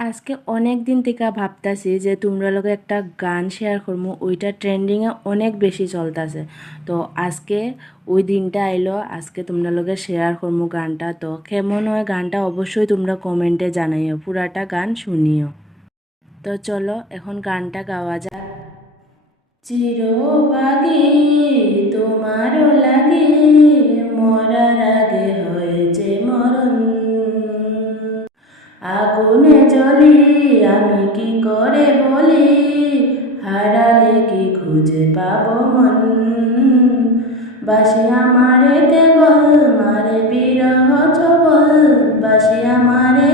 আজকে অনেক দিন থেকে ভাবতাছি যে তোমরা লগে একটা গান শেয়ার করবো, ওইটা ট্রেন্ডিংয়ে অনেক বেশি চলতেছে। তো আজকে ওই দিনটা আইলো, আজকে তোমরা লগে শেয়ার করবো গানটা। তো কেমন হয় গানটা অবশ্যই তোমরা কমেন্টে জানাইও, পুরাটা গান শুনিও। তো চলো এখন গানটা গাওয়া যাক। চিরবাগে তোমারও লাগে, মরার আগে হয়েছে মরণ। আগুনে জ্বলি আমি কি করে বলি, হারালে কি খুঁজে পাবো মন। বাসি আমারে কেবল মারে বিরহ ছবল, বাসি আমারে